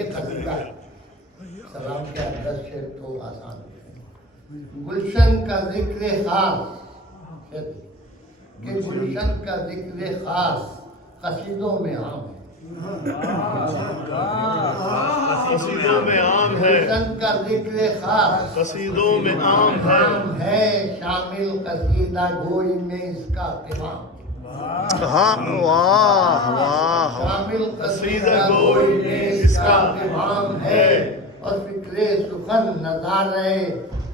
یہ قصیدہ ہے. سلام کے 10 شعر تو آسان ہے. گلشن کا ذکر خاص کہ گلشن کا ذکر خاص قصیدوں میں عام ہے. قصیدوں میں عام ہے، گلشن کا ذکر خاص قصیدوں میں عام ہے، عام ہے. شامل قصیدہ گوئی میں اس کا اہتمام. ہاں واہ واہ. شامل قصیدہ گوئی میں اس کا اہتمام ہے. اور فکر سخن نظارے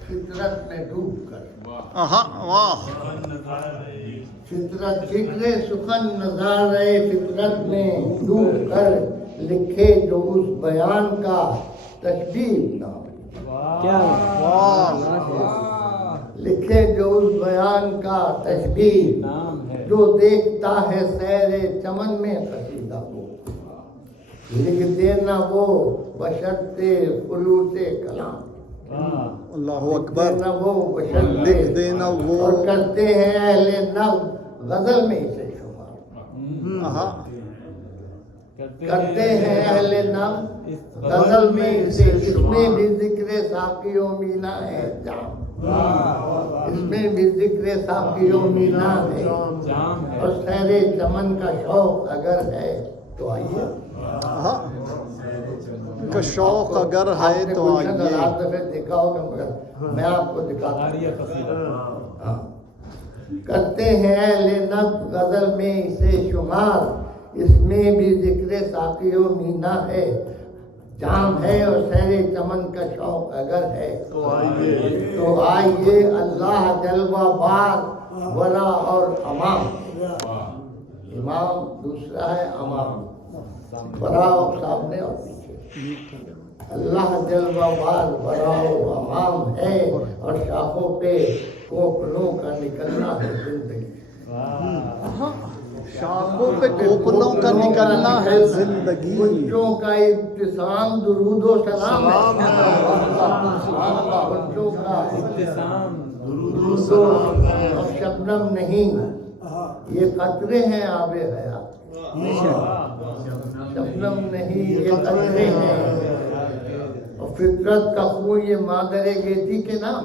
فطرت میں ڈوب کر ہاں واہ. فطرت فکر سخن نظارے فطرت میں ڈوب کر لکھے جو اس بیان کا تشبیہ نام. لکھے جو اس بیان کا تشبیہ جو دیکھتا ہے سیر چمن میں قصیدہ کو. لکھ دینا وہ بشرط خلوص کلام. اللہ اکبر. دینا وہ بشرط لکھ دینا وہ. اور کرتے ہیں اہل نظم غزل میں اسے شمار. ہاں کرتے ہیں اہل نظم غزل میں اسے. اس میں بھی ذکر ساقی و مینا ہے جام. اس میں بھی ذکر ساقی و مینا ہے. اور سیر چمن کا شوق اگر ہے تو آئیے. ہاں کا شوق اگر ہے تو آئیے. آپ دفعہ دیکھا ہوگا مگر میں آپ کو دکھاتا ہوں. کرتے ہیں اہل نظم غزل میں اسے شمار. اس میں بھی ذکر ساقی و مینا ہے جام ہے. اور سیر چمن کا شوق اگر ہے تو آئیے. اللہ جلوہ بار ورا اور امام. امام دوسرا ہے، امام ورا سامنے اور پیچھے. اللہ جلوہ بار ورا و امام ہے. اور شاخوں پہ کوپلوں کا نکلنا ہے زندگی. شاخوں پہ کوپلوں کا نکلنا ہے زندگی. بچوں کا ابتسام درود و سلام ہے. بچوں کا ابتسام درود و سلام ہے. اور شبنم نہیں یہ قطرے ہیں آب حیات. شبنم نہیں یہ قطرے ہیں. اور فطرت کا خون یہ مادر گیتی کے نام.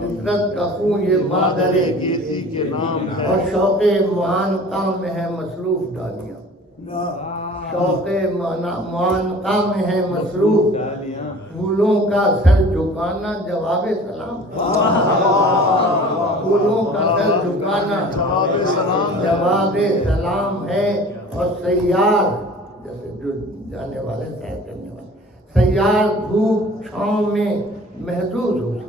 فطرت کا خون یہ مادر گیتی کے نام ہے. اور شوق معانقہ میں ہے مصروف ڈالیاں. شوق معانقہ میں ہے مصروف پھولوں کا سر جھکانا جواب سلام. پھولوں کا سر جھکانا جواب سلام ہے. اور سیار جیسے جو جانے والے سیر کرنے والے سیار دھوپ چھاؤں میں محظوظ ہو سکے.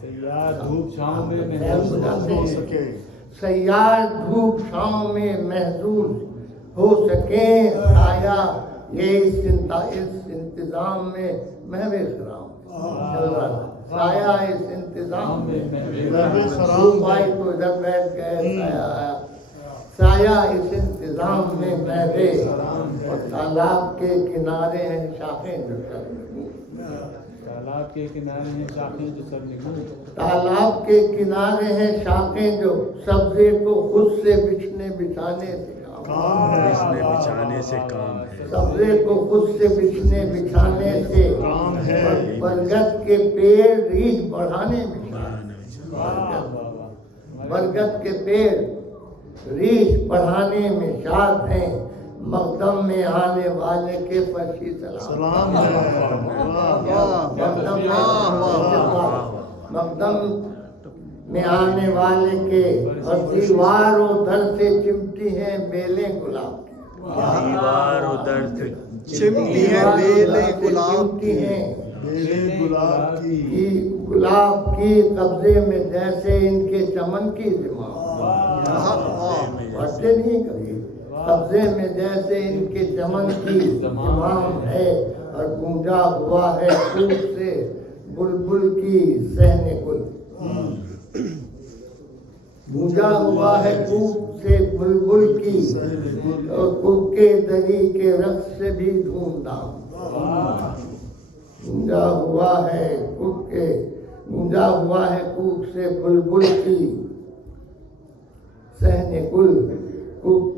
سیاح دھوپ چھاؤں میں محظوظ ہو سکے. سیار دھوپ چھاؤں میں محظوظ ہو سکیں. سایہ یہ اس انتظام میں محو کرام. سایہ اس انتظام میں دھوپ آئی تو ادھر بیٹھ گئے. سایہ آیا. سایہ اس انتظام میں محو. اور تالاب کے کنارے ہیں شاخیں جو سر نگوں. تالاب کے کنارے ہیں شاخیں جو سر نگوں. تالاب کے کنارے ہیں شاخیں جو سبزے کو خود سے بچھنے بچھانے سے کام ہے. بچھانے سے کام ہے. سبزے کو خود سے بچھنے بچھانے سے کام ہے. برگد کے پیڑ ریچھ بڑھانے میں. برگد کے پیڑ ریچھ بڑھانے میں شاد ہیں. مقدم میں آنے والے کے فرشی سلام. مقدم میں آنے والے کے. اور دیوار و در سے چمٹی ہیں بیلیں گلاب. دیوار و در سے چمٹی ہیں بیلیں گلاب کی ہیں. گلاب کی گلاب کی قبضے میں جیسے ان کے چمن کی زمام. پڑھتے نہیں کبھی. قبضے میں جیسے ان کے چمن کی زمام ہے. اور گونجا ہوا ہے خوب سے بلبل کی صحن گل. گونجا ہوا ہے خوب سے بلبل کی. اور کبکے دری کے رقص سے بھی دھوم دھام. گونجا ہوا ہے گونجا ہوا ہے کوک سے بلبل کی صحن گل.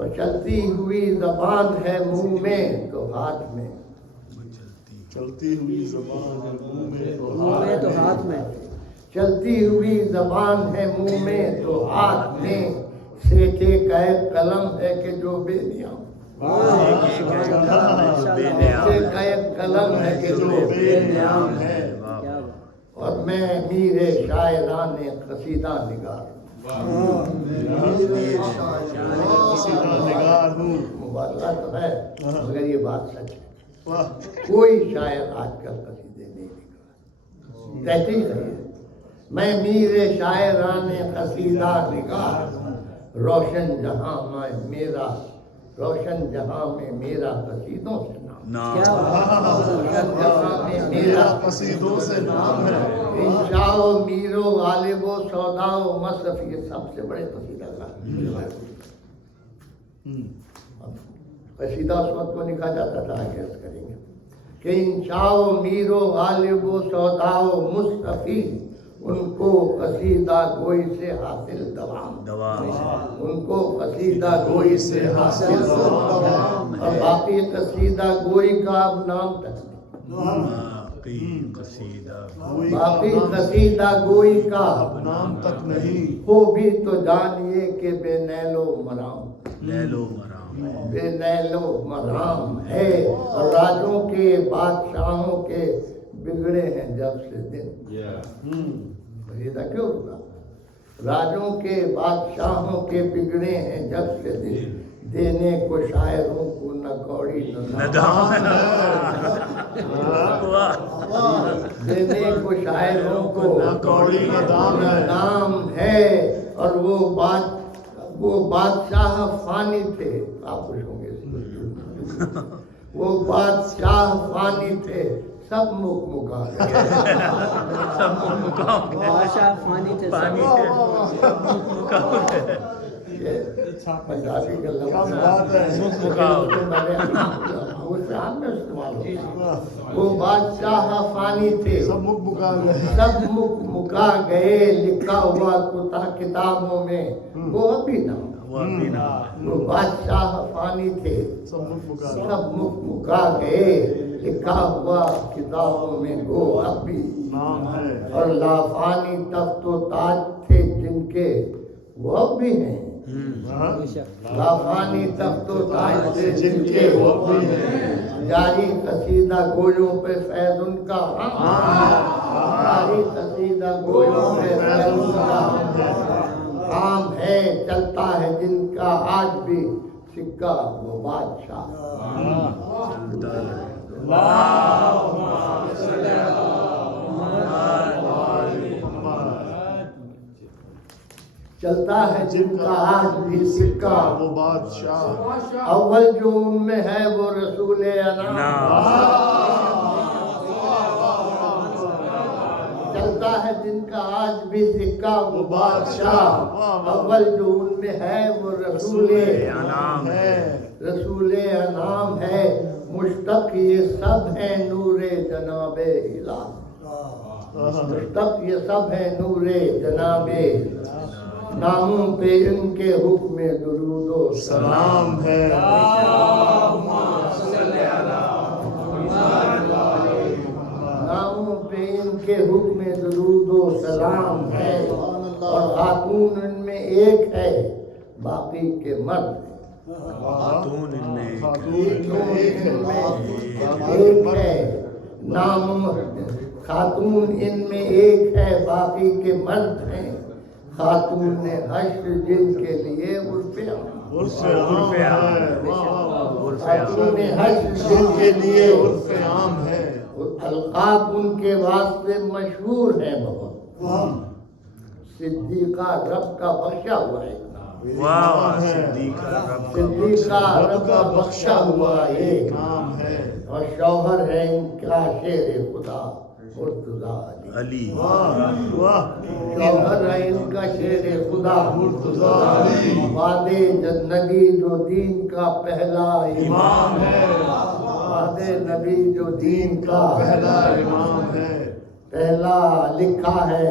اور چلتی ہوئی زبان ہے منہ میں تو ہاتھ میں، چلتی ہوئی زبان ہے منہ میں تو منہ میں تو ہاتھ میں، چلتی ہوئی زبان ہے منہ میں تو ہاتھ میں، سیٹھے کا ایک قلم ہے کہ جو بے نیام، سیٹھے کا ایک قلم ہے کہ جو بے نیام ہے، کیا بات، اور میں میر شاعران قصیدہ نگار، قصیدہ نگار ہوں. مبالغہ تو ہے مگر یہ بات سچ ہے، واہ کوئی شاعر آج کل قصیدے نہیں لکھ رہا، کہتی ہے میں میر شاعران قصیدہ نگار، روشن جہاں میں میرا، روشن جہاں میں میرا قصیدوں سے نام، کیا بات، روشن جہاں میں میرا قصیدوں سے نام ہے. انشاء و میر و غالب و سودا و مصرف، یہ سب سے بڑے قصیدہ کار، قصیدہ اس وقت کو لکھا جاتا تھا، آگے عرض کریں گے کہ انشاء و میر و غالب و سودا و مصطفی، ان کو قصیدہ گوئی سے حاصل دوام، ان کو قصیدہ گوئی سے حاصل دوام، اور باقی قصیدہ گوئی کا اب نام تک باقی قصیدہ گوئی کا نام تک نہیں. ہو بھی تو جانیے کہ بے نیل و مرام، بے نیل و مرام ہے، اور راجوں کے بادشاہوں کے بگڑے ہیں جب سے دن، قصیدہ کیوں ہوگا؟ راجوں کے بادشاہوں کے بگڑے ہیں جب سے دن، دینے کو شاعروں کو نہ کوڑی نہ دام، دینے کو شاعروں کو نہ کوڑی نہ دام ہے. نام ہے، اور وہ بادشاہ فانی تھے، آپ خوش ہوں گے، وہ بادشاہ فانی تھے، سب مکا گئے، بادشاہ فانی تھے، پنجابی کا لفظ کیا بات ہے. استعمال ہوتا، وہ بادشاہ فانی تھے، سب مکا گئے. سب مکا گئے، لکھا ہوا کتابوں میں وہ ابھی نام، وہ بادشاہ فانی تھے، سب مکا گئے. سب مکا گئے، لکھا ہوا کتابوں میں وہ ابھی نام ہے. اور لافانی تخت و تاج تھے جن کے وہ اب بھی ہیں، بے شک، لافانی تخت و تاج تھے جن کے وہ اب بھی ہیں، جاری قصیدہ گویوں پہ فیض ان کا جاری قصیدہ گویوں پہ فیض ان کا عام ہے، چلتا ہے جن کا آج بھی سکہ وہ بادشاہ، چلتا ہے جن کا آج بھی سکہ وہ بادشاہ. اول جو ان میں ہے وہ رسول انام، چلتا ہے جن کا آج بھی سکہ وہ بادشاہ، اول جو ان میں ہے وہ رسول نام ہے. رسول انام ہے، مشتق یہ سب ہیں نور جناب الہ، مشتق یہ سب ہیں نور جناب، ناموں پہ ان کے حکم درود و سلام ہے. ناموں پہ ان کے حکم درود و سلام ہے، اور خاتون ان میں ایک ہے باقی کے مرد ہیں، خاتون میں ایک ایک ہے، نام خاتون ان میں ایک ہے باقی کے مرد ہیں، خاتون نے حشر جن کے لیے عرف خاتون نے حشر جن کے لیے عرف عام ہے. القاب ان کے واسطے مشہور ہیں بہت، صدیقہ رب کا بخشا ہوا ہے، صدیقہ رب کا بخشا ہوا ایک نام ہے. اور شوہر ہے ان کا شیر خدا مرتضیٰ علی، واہ شوہر ہے ان کا شیر خدا مرتضیٰ علی. وعد نبی جو دین کا پہلا امام ہے، وعد نبی جو دین کا پہلا امام ہے. پہلا لکھا ہے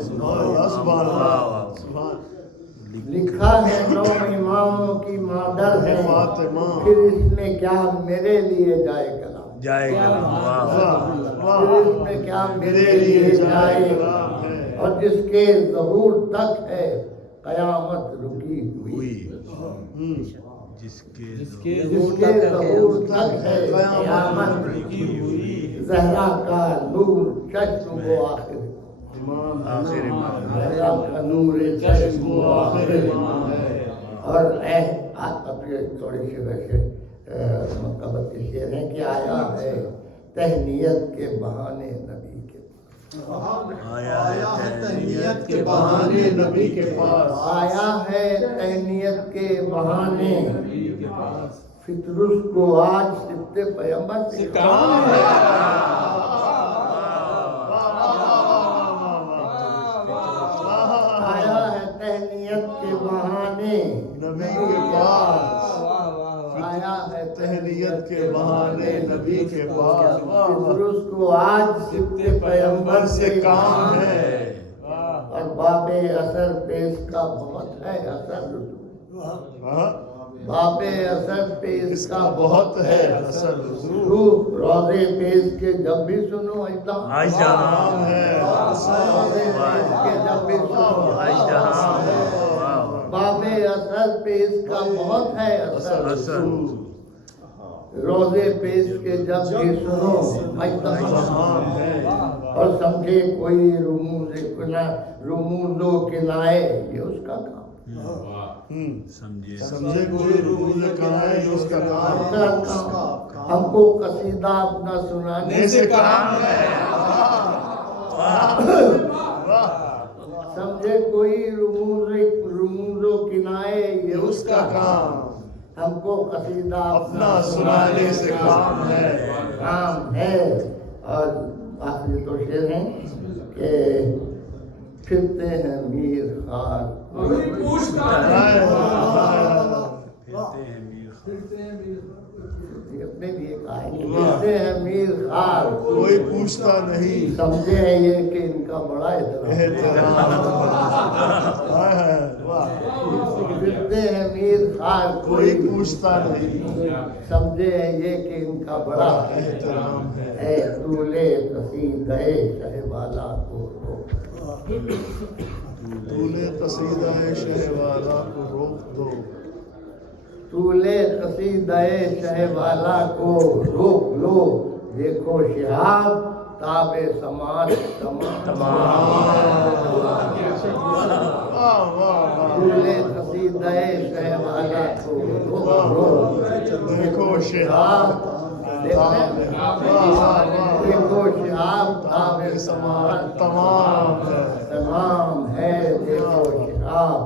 سبحان اللہ سبحان لکھا ہے 9 اماموں کی مادر ہے فاطمہ پھر اس میں کیا میرے لیے جائے کلام جائے گا پھر اس میں کیا میرے لیے جائے اور جس کے ظہور تک ہے قیامت رکی ہوئی جس کے ظہور تک ہے قیامت رکی ہوئی زہرا کا نور چشم و آخر آخر امام زہرا کا نور چشم و آخر اور اب یہ تھوڑی سی ویسے مکبت کے شعر ہیں کہ آیا ہے تہنیت کے بہانے نبی کے آیا ہے تہنیت کے بہانے نبی کے پاس آیا ہے تہنیت کے بہانے فطرس کو آج سبت پیغمبر سے کام ہے آیا ہے تہنیت کے بہانے نبی کے پاس آیا ہے تہنیت کے بہانے نبی کے پاس فطرس کو آج سبت پیغمبر سے کام ہے اور باب اثر پہ اس کا بہت ہے اثر باب اثر پہ اس کا بہت ہے اثر روح روزے پیش کے جب بھی سنو ایسا آج ہے روزے پیش کے جب بھی سنو باب اثر پہ اس کا بہت ہے اثر روزے پیش کے جب بھی سنو ایسا اور سمجھے کوئی رموز و کنائے یہ اس کا کام سمجھے کوئی روح کہاں ہے اس کا کام ہم کو قصیدہ اپنا سنانے سے کام ہے سمجھے کوئی رموز و کنائے یہ اس کا کام ہم کو قصیدہ اپنا سنانے سے کام ہے اور آخری تو شعر ہیں کہ پھرتے ہیں میر خار اپنے بھی ایک آئے پھرتے ہیں میر خار کوئی پوچھتا نہیں سمجھے ہیں یہ کہ ان کا بڑا احترام پھرتے ہیں میر خار کوئی پوچھتا نہیں سمجھے ہیں یہ کہ ان کا بڑا احترام ہے اے طولے قصیدہ شہ والا کو طولے قصیدہ شہ والا کو روک دو طولے قصیدہ شہ والا کو روک لو دیکھو شہاب تاب سماج طولے قصیدہ شہ والا کو روک لو دیکھو شہاب دیکھو شہاب تاب سماج تمام ہے دیکھو شہاب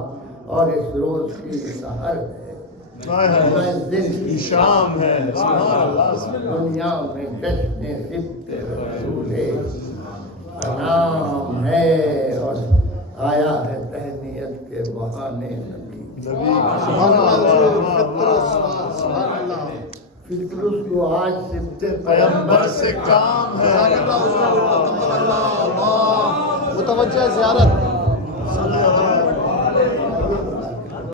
اور اس روز کی سحر ہے دن کی شام ہے دنیا میں جشن سبت رسول نام ہے اور آیا ہے تہنیت کے بہانے نبی فطرس کو آج سبت پیغمبر سے کام ہے متوجہ زیارت